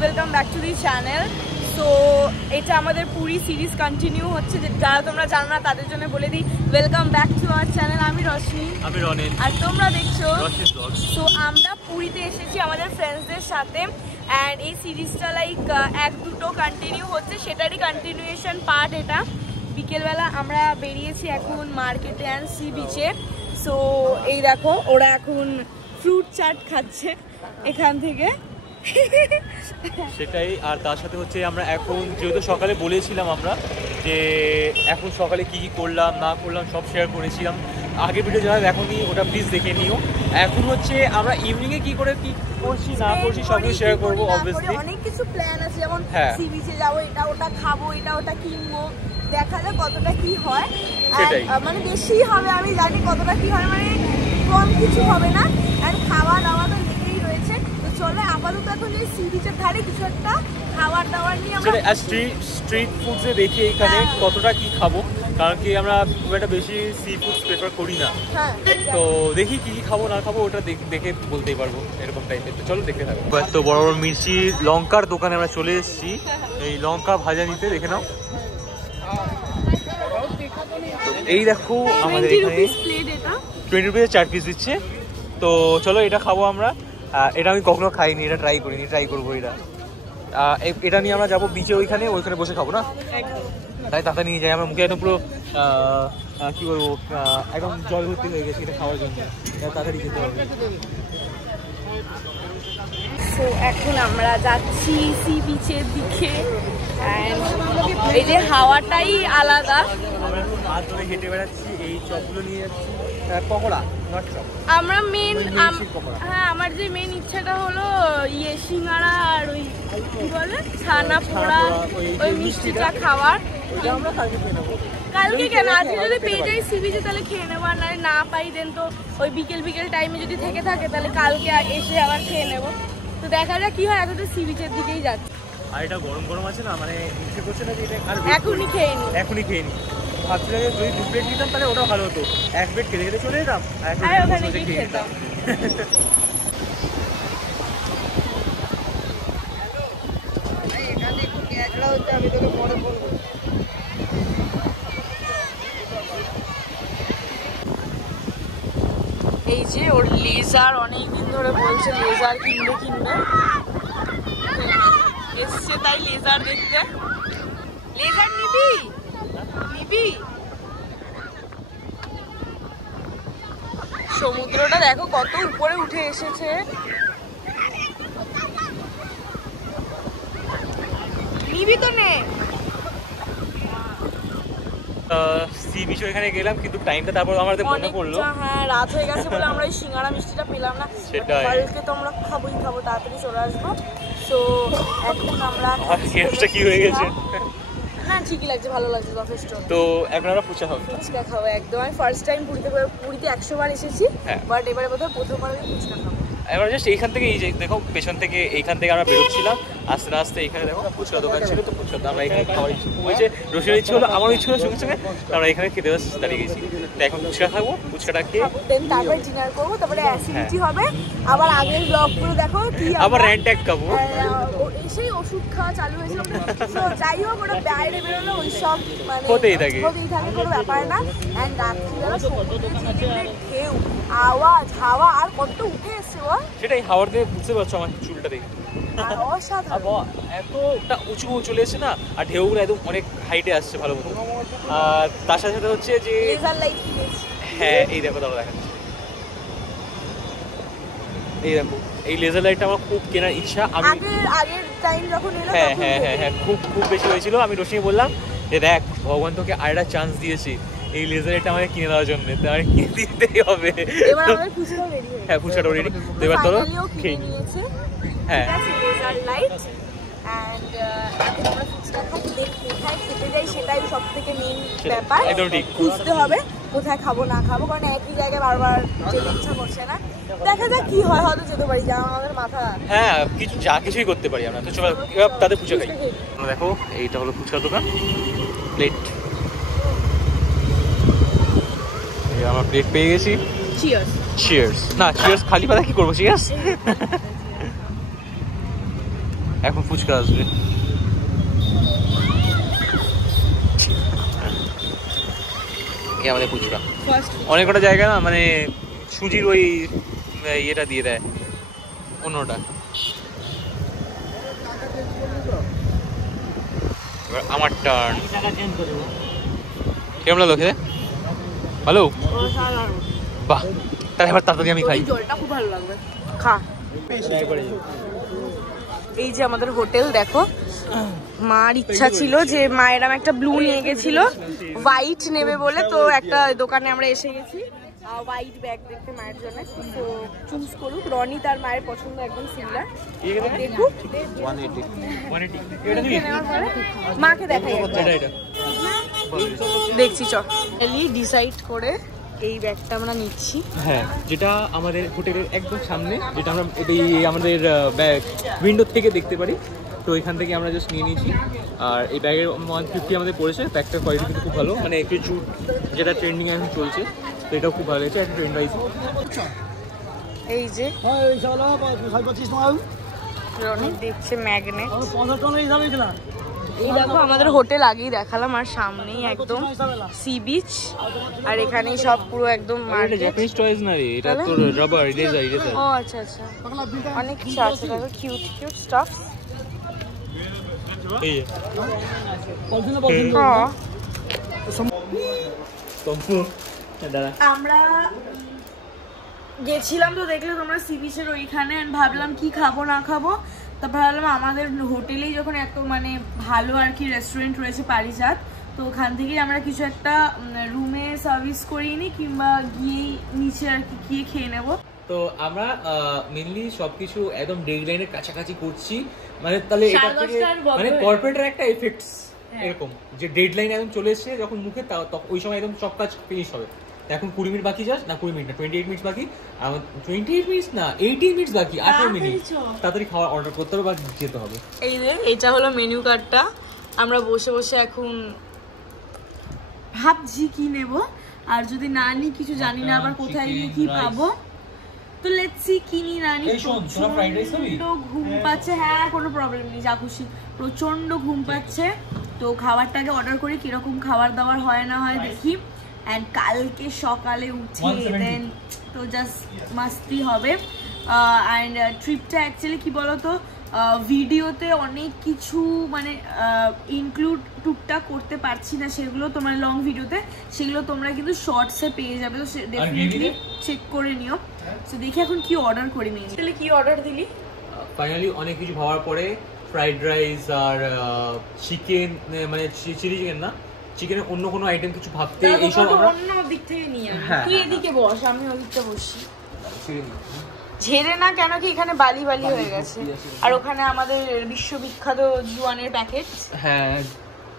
Welcome back to the channel. So এটা আমাদের Puri series continue হচ্ছে, যারা তোমরা জানো না তাদের জন্য বলে দিই, welcome back to our channel. আমি রশ্মি, আমি রনেন, আর তোমরা দেখছো সো আমরা পুরীতে এসেছি আমাদের ফ্রেন্ডসদের সাথে। অ্যান্ড এই সিরিজটা লাইক এক দুটো কন্টিনিউ হচ্ছে, সেটারই কন্টিনিউয়েশন পার্ট এটা। বিকেলবেলা আমরা বেরিয়েছি এখন মার্কেটে অ্যান্ড সি বিচে। সো এই দেখো ওরা এখন ফ্রুট চাট খাচ্ছে এখান থেকে। সেটাই। আর তার সাথে হচ্ছে আমরা এখন যেহেতু সকালে বলেছিলাম আমরা যে এখন সকালে কি কি করলাম না করলাম সব শেয়ার করেছিলাম, আগে ভিডিও যারা দেখোনি ওটা প্লিজ দেখে নিও। এখন হচ্ছে আমরা ইভিনিংয়ে কি করে কি করছি না করছি সব কিছু শেয়ার করবো। অবভিয়াসলি অনেক কিছু প্ল্যান আছে, যেমন সি বিচে যাবো, এটা ওটা খাবো, এটা ওটা কিনবো, দেখা যাক কতটা কি হয়। মানে বেশি হবে আমি জানি, কতটা কি হয় মানে কম কিছু হবে না। আর খাওয়া দাওয়া তো লেগেই রয়েছে। তো চলো আপাতত এখন যে সি বিচের ধারে কিছু একটা খাবার দাবার নিয়ে আমরা স্ট্রিট ফুডসে দেখি এখানে কতটা কি খাবো, কারণ কি আমরা খুব একটা বেশি সি ফুডস প্রেফার করি না। তো দেখি কি কি খাবো না খাবো ওটা দেখে বলতেই পারবো এরকম টাইপের। তো চলো দেখতে থাকবো। তো বড় বড় মির্চি লঙ্কার দোকানে আমরা চলে এসেছি এই লঙ্কা ভাজা নিতে, দেখে নাও। এই দেখো আমাদের এখানে 20 রুপিসে 4 পিস দিচ্ছে। তো চলো এটা খাবো আমরা। এটা আমি কখনো খাইনি, এটা ট্রাই করিনি, ট্রাই করবো এটা। এটা নিয়ে আমরা যাবো বিচে, ওইখানে বসে খাবো না, তাই তাতে নিয়ে যাই। আমার মুখে একদম পুরো কি বলবো একদম জল ভর্তি হয়ে গেছে এটা খাওয়ার জন্য, তাড়াতাড়ি যেতে হবে। তো এখন আমরা যাচ্ছি সি বিচের দিকে। এই যে হাওয়াটাই আলাদা। আমরা হাত ধরে হেঁটে বেড়াচ্ছি, এই চপগুলো নিয়ে যাচ্ছি, পকোড়া আমরা মেন, হ্যাঁ আমার যে মেন ইচ্ছাটা হলো সিঙ্গাড়া আর ওই কি বলে ছানা পোড়া, ওই মিষ্টিটা খাওয়ার। কালকে কেন, আজকে যদি পেয়ে যাই সি বিচে তাহলে খেয়ে নেবো, আর না পাই দেন তো ওই বিকেল টাইমে যদি থেকে থাকে তাহলে কালকে এসে আবার খেয়ে নেবো। তো দেখা যাক কি হয়, এখন তো সি বিচের দিকেই যাচ্ছে। আর এটা গরম গরম আছে না, মানে ইচ্ছে করছে না যে এটা এখনই খেয়ে নি। ভাবছিলাম যে যদি 2 প্লেট নিতাম তাহলে ওটাও ভালো হতো, 1 প্লেট খেতে চলে যেতাম আর ওখানে গিয়ে খেতাম। এই যে ওর লেজার অনেকদিন ধরে বলছে লেজার কিনবে, এসছে তাই লেজার দেখতে। লেজার নিবি? সমুদ্রটা দেখো কত উপরে উঠে এসেছে। নিবি তো নে। সি বিচ এখানে গেলাম, কিন্তু টাইমটা তারপর আমাদের মনে পড়লো হ্যাঁ রাত হয়ে গেছে বলে আমরা এই সিঙ্গাড়া মিষ্টিটা পেলাম না। কালকে তো আমরা খাবোই, তাড়াতাড়ি চলে আসবো। তো এখন আমরা কি হয়ে গেছে না, ঠিকই লাগছে, ভালো লাগছে যথেষ্ট। তো এখন আমরা ফুচকা খাবো একদম। আমি ফার্স্ট টাইম পুরীতে 100 বার এসেছি, বাট এবারে বোধহয় প্রথমবার আমি ফুচকা খাবো। এবার জাস্ট এইখান থেকে, এই যে দেখো পেছন থেকে, এইখান থেকে আমরা বেরোচ্ছিলাম আস্তে আস্তে, এখানে দেখো ফুচকা দোকান ছিল। তো ফুচকা আমরা এখানে খাওয়ার ইচ্ছে হয়েছে, রসির ইচ্ছে হলো, আমার ইচ্ছে হলো, সঙ্গে আমরা এখানে খেতে দাঁড়িয়ে গেছি। তো এখন ফুচকা খাবো, ফুচকাটা খেয়ে তারপরে ডিনার করবো, তারপরে অ্যাসিডিটি হবে। আবার আগের ব্লগগুলো দেখো কি আবার র্যান্ট ট্যাগ খাবো, এসেই ওষুধ খাওয়া চালু হয়েছিল। যাই হোক ওটা বাইরে বেরোলে ওই সব মানে হতেই থাকে, কোনো ব্যাপার না। অ্যান্ড রাত্রিবেলা ঢেউ, আওয়াজ, হাওয়া আর কত উঠে এসছে বল। সেটাই হাওয়ার দিয়ে বুঝতে পারছো আমার চুলটা দেখে এতটা উঁচু চলে এসছে না, আর ঢেউগুলো একদম অনেক হাইটে আসছে ভালো মতো। আর তার সাথে সাথে হচ্ছে যে হ্যাঁ এই দেখো দাঁড়া দেখাচ্ছে, এই দেখো এই লেজার লাইটটা আমার খুব কেনার ইচ্ছা। আমি আগের টাইম যখন এলো হ্যাঁ খুব বেশি হয়েছিল। আমি রোশনিকে বললাম যে দেখ ভগবান তোকে আরেকটা চান্স দিয়েছি এই লেজার লাইটটা আমাকে কিনে দেওয়ার জন্য, তাহলে কিনে দিতেই হবে। হ্যাঁ ফুচকাটা রেডি, তো এবার ধরো খেয়ে নিয়েছে। হ্যাঁ লেজার লাইট এন্ড এখন আমরা ফুচকা খাই, কোথায় খেতে যাই সেটাই সব থেকে মেইন ব্যাপার। একদম ঠিক, খুঁজতে হবে কোথায় খাবো না খাবো, কারণ একই জায়গায় বারবার যেতে ইচ্ছা করছে না। দেখা যাক কি হয়, হয়তো যেতে পারি, যা আমাদের মাথা। হ্যাঁ কিছুই করতে পারি আমরা। তো চলো এবার তাদের ফুচকা খাই। দেখো এইটা হলো ফুচকার দোকান, প্লেট আমরা প্লেট পেয়ে গেছি। চিয়ার্স না চিয়ার্স খালি পাতা কি করবো, চিয়ার্স। এখন ফুচকা আসবে। এই আমাদের ফুচকা। অনেক কটা জায়গা না মানে সুজির ওই ইয়েটা দিয়ে দেয়, অন্যটা। এবার আমার টার্ন। কেমন লাগলো খেতে? ভালো? বাহ, তাহলে এবার তাড়াতাড়ি আমি খাই। জলটা খুব ভালো লাগবে, খা। এই যে আমাদের হোটেল দেখো, মার ইচ্ছা ছিল যে মা এরম একটা ব্লু নিয়ে গেছিল, হোয়াইট নেবে বলে, তো একটা দোকানে আমরা এসে গেছি হোয়াইট ব্যাগ দেখতে মায়ের জন্য। তো চুজ করুক, রনি তার মায়ের পছন্দ একদম সিমিলার। দেখুক, মাকে দেখাই দেখছি। চল ডিসাইড করে এই ব্যাগটা আমরা নিচ্ছি। হ্যাঁ, যেটা আমাদের হোটেলের একদম সামনে, যেটা আমরা আমাদের ব্যাগ উইন্ডো থেকে দেখতে পারি। তো এখান থেকে আমরা জাস্ট নিয়ে নিয়েছি। আর এই ব্যাগের 150 আমাদের পড়েছে। ব্যাগটার কোয়ালিটি কিন্তু খুব ভালো, মানে কিছু যেটা ট্রেন্ডিং এখন চলছে, তো এটাও খুব ভালো হয়েছে, একটা ট্রেন্ড ওয়াইজ। এই যে রনি দেখছে ম্যাগনেট। এই দেখো আমাদের হোটেল আগেই দেখালাম, আর সামনেই একদম সি বিচ, আর এখানেই সব পুরো একদম জাপানিজ টয়েস না রে, এটা তো রাবার ইরেজার। ও আচ্ছা আচ্ছা, অনেক কিছু আছে দেখো, কিউট কিউট স্টাফ। এই আমরা গেছিলাম তো দেখলে তোমরা সি বিচের ওইখানে, ভাবলাম কি খাবো না খাবো, তারপর ভাবলাম আমাদের হোটেলেই যখন এত মানে ভালো আর কি রেস্টুরেন্ট রয়েছে পারিজাত, তো ওখান থেকেই আমরা কিছু একটা রুমে সার্ভিস করিয়ে নিই, কিংবা গিয়ে নিচে আর কি গিয়ে খেয়ে নেবো। তো আমরা মেইনলি সবকিছু একদম ডেডলাইনের কাছাকাছি করছি, মানে তাহলে এটা থেকে মানে কর্পোরেটের একটা এফেক্টস এরকম যে ডেডলাইন একদম চলে এসেছে যখন মুখে, ওই সময় একদম সব কাজ ফিনিশ হবে। এখন 20 মিনিট বাকি, যাস না 20 মিনিট না 28 মিনিট বাকি, 28 মিনিটস না 18 মিনিটস বাকি, 18 মিনিট তাড়াতাড়ি খাবার অর্ডার করতে হবে বা যেতে হবে। এই যে এটা হলো মেনু কার্ডটা, আমরা বসে বসে এখন ভাবছি কি নেব, আর যদি না নিই কিছু জানি না আবার কোথায় গিয়ে কি পাবো, তো লেটস সি কিনি না নি। প্রচন্ড ঘুম পাচ্ছে, হ্যাঁ কোনো প্রবলেম নেই, যা খুশি, প্রচন্ড ঘুম পাচ্ছে। তো খাবারটাকে অর্ডার করি, কিরকম খাবার দাবার হয় না হয় দেখি, অ্যান্ড কালকে সকালে উঠে দেন তো জাস্ট মাস্তি হবে। অ্যান্ড ট্রিপটা অ্যাকচুয়ালি কি বলতো, ভিডিওতে অনেক কিছু মানে ইনক্লুড টুকটাক করতে পারছি না, সেগুলো তোমার লং ভিডিওতে, সেগুলো তোমরা কিন্তু শর্টসে পেয়ে যাবে, তো ডেফিনেটলি চেক করে নিও। তো দেখি এখন কি অর্ডার করি। মেয়ে তাহলে কি অর্ডার দিলি? ফাইনালি অনেক কিছু ভাবার পরে ফ্রাইড রাইস আর চিকেন, মানে চিলি চিকেন না, চিকেনের অন্য কোনো আইটেম কিছু ভাবতে, এইসব আমরা অন্য দিক থেকে নিয়ে তুই এদিকে বস, আমি ওদিকটা বসি। ঝেড়ে না কেন কি এখানে বালি বালি হয়ে গেছে, আর ওখানে আমাদের বিশ্ববিখ্যাত জুয়ানের প্যাকেট। হ্যাঁ,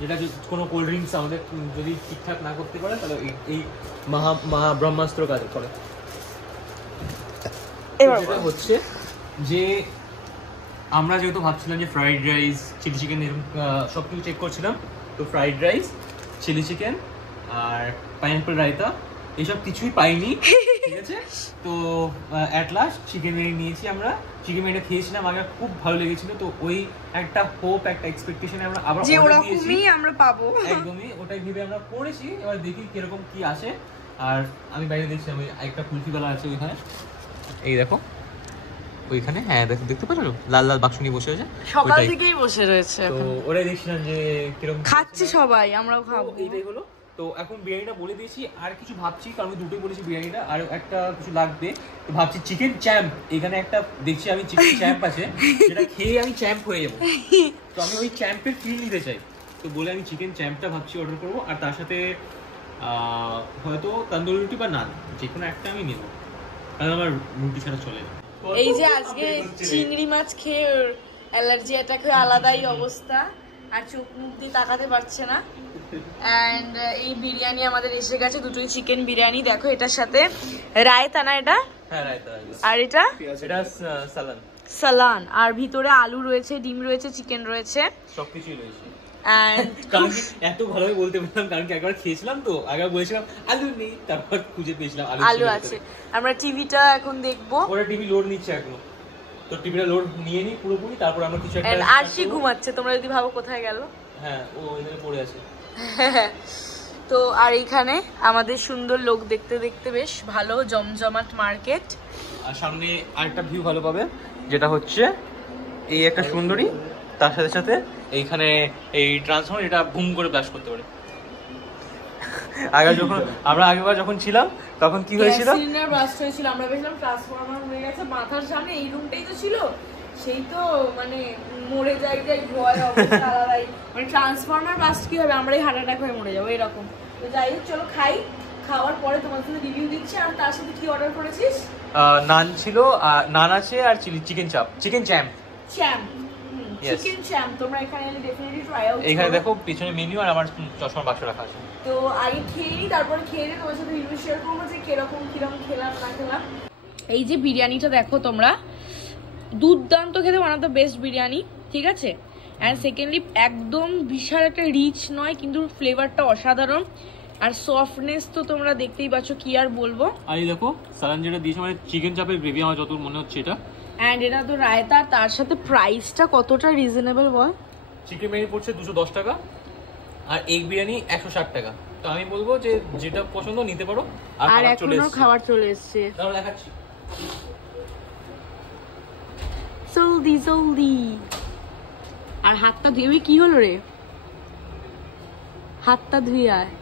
যেটা কোনো কোল্ড ড্রিঙ্কস আমাদের যদি ঠিকঠাক না করতে পারে তাহলে এই মহা ব্রহ্মাস্ত্র কাজ করে। এবার হচ্ছে যে আমরা যেহেতু ভাবছিলাম যে ফ্রাইড রাইস চিলি চিকেন এরকম সব কিছু চেক করছিলাম, তো ফ্রাইড রাইস চিলি চিকেন আর পাইনাপল রায়তা এইসব কিছুই পাইনি, ঠিক আছে। তো অ্যাট লাস্ট চিকেন বিরিয়ানি নিয়েছি আমরা। চিকেন বিরিয়ানি খেয়েছিলাম, আমার খুব ভালো লেগেছিল। তো ওই একটা হোপ, একটা এক্সপেকটেশনে আমরা আবার যে ওরকমই আমরা পাবো, একদমই ওটাই ভেবে আমরা করেছি। এবার দেখি কিরকম কি আসে। আর আমি বাইরে দেখছি, আমি একটা কুলফিওয়ালা আছে ওইখানে, এই দেখো ওইখানে, হ্যাঁ দেখতে পাচ্ছ লাল লাল বাক্স নিয়ে বসে আছে, সকাল থেকেই বসে রয়েছে। তো ওরাই দেখছিলাম যে কিরকম খাচ্ছে সবাই, আমরাও খাবো। এইটাই হলো। তো এখন বিরিয়ানিটা বলে দিয়েছি, আর কিছু ভাবছি, কারণ আমি দুটোই বলেছি বিরিয়ানিটা, আর একটা কিছু লাগবে। তো ভাবছি চিকেন চ্যাম্প, এখানে একটা দেখছি আমি চিকেন চ্যাম্প আছে, যেটা খেয়ে আমি চ্যাম্প হয়ে যাবো। তো আমি ওই চ্যাম্পের ফিল নিতে চাই, তো বলে আমি চিকেন চ্যাম্পটা ভাবছি অর্ডার করবো। আর তার সাথে হয়তো তন্দুরি রুটি বা নান, যে কোনো একটা আমি নেবো, কারণ আমার রুটি ছাড়া চলে না। এই যে আজকে চিংড়ি মাছ খেয়ে অ্যালার্জি অ্যাটাক হয়ে আলাদাই অবস্থা, আর চোখ মুখ দিয়ে তাকাতে পারছে না। অ্যান্ড এই বিরিয়ানি আমাদের এসে গেছে, দুটোই চিকেন বিরিয়ানি। দেখো এটার সাথে রায়তা না এটা, হ্যাঁ রায়তা, আর এটা সালান, সালান, আর ভিতরে আলু রয়েছে, ডিম রয়েছে, চিকেন রয়েছে, সবকিছুই রয়েছে। কারণ এত ভালোভাবে বলতে পারলাম, কারণ কি একবার খেয়েছিলাম, তো আগে বলেছিলাম আলু নেই, তারপর খুঁজে পেয়েছিলাম আলু আছে। আমরা টিভিটা এখন দেখবো, ওরা টিভি লোড নিচ্ছে এখনো। তো টিভিটা লোড নিয়ে নিই পুরোপুরি, তারপর আমরা কিছু একটা আরশি ঘুমাচ্ছে, তোমরা যদি ভাবো কোথায় গেল। হ্যাঁ ও এখানে পড়ে আছে। তো আর এইখানে আমাদের সুন্দর লোক দেখতে দেখতে বেশ ভালো জমজমাট মার্কেট। আর সামনে আরেকটা ভিউ ভালো পাবে, যেটা হচ্ছে এই একটা সুন্দরী, তার সাথে সাথে এইখানে এই ট্রান্সফর্মার, এটা বুম করে ব্লাস্ট করতে পারে। আগে যখন আমরা আগেবার যখন ছিলাম তখন কি হয়েছিল, সিলিন্ডার ব্লাস্ট হয়েছিল, আমরা ভেবেছিলাম ট্রান্সফর্মার হয়ে গেছে মাথার সামনে, এই রুমটাই তো ছিল, সেই তো মানে মরে যাই ভয় অবস্থা আলাদাই, মানে ট্রান্সফর্মার ব্লাস্ট কি হবে, আমরাই হার্ট অ্যাটাক হয়ে মরে যাবো এরকম। তো যাই হোক চলো খাই, খাওয়ার পরে তোমার সাথে রিভিউ দিচ্ছি। আর তার সাথে কি অর্ডার করেছিস? নান ছিল, নান আছে আর চিকেন চাপ, চিকেন চ্যাম্প, চিকেন চ্যাম্প। তোমরা এখানে এলে ডেফিনেটলি ট্রাই আউট। এখানে দেখো পিছনে মেনু আর আমার চশমার বাক্স রাখা আছে। তো আগে খেয়ে নিই, তারপরে খেয়ে নিয়ে তোমার সাথে রিভিউ শেয়ার করবো যে কিরকম খেলাম না খেলাম। এই যে বিরিয়ানিটা দেখো তোমরা, দুর্দান্ত খেতে, one of the best biryani, ঠিক আছে। অ্যান্ড সেকেন্ডলি একদম বিশাল একটা রিচ নয়, কিন্তু ফ্লেভারটা অসাধারণ, আর সফটনেস তো তোমরা দেখতেই পাচ্ছ, কি আর বলবো। আর এই দেখো সালান যেটা দিয়েছে, মানে চিকেন চাপের গ্রেভি আমার যত মনে হচ্ছে এটা, অ্যান্ড এটা তো রায়তা, তার সাথে প্রাইসটা কতটা রিজনেবল বল। চিকেন বিরিয়ানি পড়ছে 210 টাকা আর এগ বিরিয়ানি 160 টাকা। তো আমি বলবো যে যেটা পছন্দ নিতে পারো। আর এখনো খাবার চলে এসছে, তাহলে দেখাচ্ছি। জলদি আর হাতটা ধুয়ে, কি হলো রে, হাতটা ধুয়ে আয়।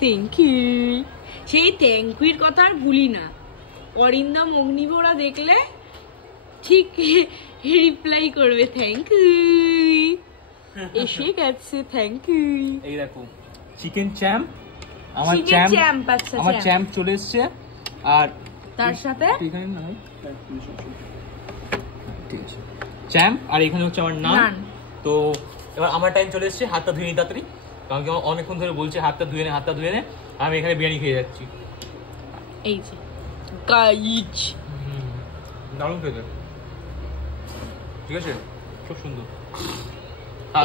থ্যাংক ইউ, সেই থ্যাংক ইউর কথা আর ভুলি না। অরিন্দম অগ্নিভরা দেখলে ঠিক রিপ্লাই করবে থ্যাংক ইউ, এসে গেছে থ্যাংক ইউ। এই দেখো চিকেন চ্যাম্প, আমার চ্যাম্প চলে এসছে, আর তার সাথে এখানে না ঠিক আছে চ্যাম্প, আর এখানে হচ্ছে আমার নান। তো এবার আমার টাইম চলে এসছে, হাতটা ধুয়ে নিই তাড়াতাড়ি, কারণ কি অনেকক্ষণ ধরে বলছে হাতটা ধুয়ে নে, আমি এখানে বিরিয়ানি খেয়ে যাচ্ছি। এই যে গাইজ, দারুণ খেতে, ঠিক আছে, খুব সুন্দর।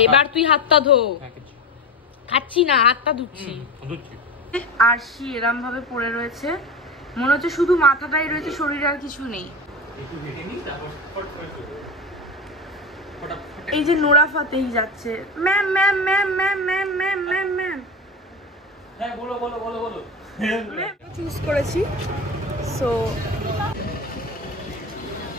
এবার তুই হাতটা ধো। খাচ্ছি না, হাতটা ধুচ্ছি। আরশি এরম ভাবে পড়ে রয়েছে, মনে হচ্ছে শুধু মাথাটাই রয়েছে, শরীরে আর কিছু নেই। এই যে নোরা ফাতেহি যাচ্ছে, ma'am ma'am ma'am ma'am ma'am ma'am ma'am ma'am, হ্যাঁ বলো চুজ করেছি। সো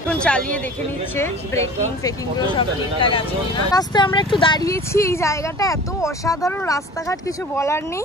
এখন চালিয়ে দেখে নিচ্ছে ব্রেকিং ফেকিং গুলো সব ঠিকঠাক আছে কিনা। রাস্তায় আমরা একটু দাঁড়িয়েছি, এই জায়গাটা এত অসাধারণ, রাস্তাঘাট কিছু বলার নেই।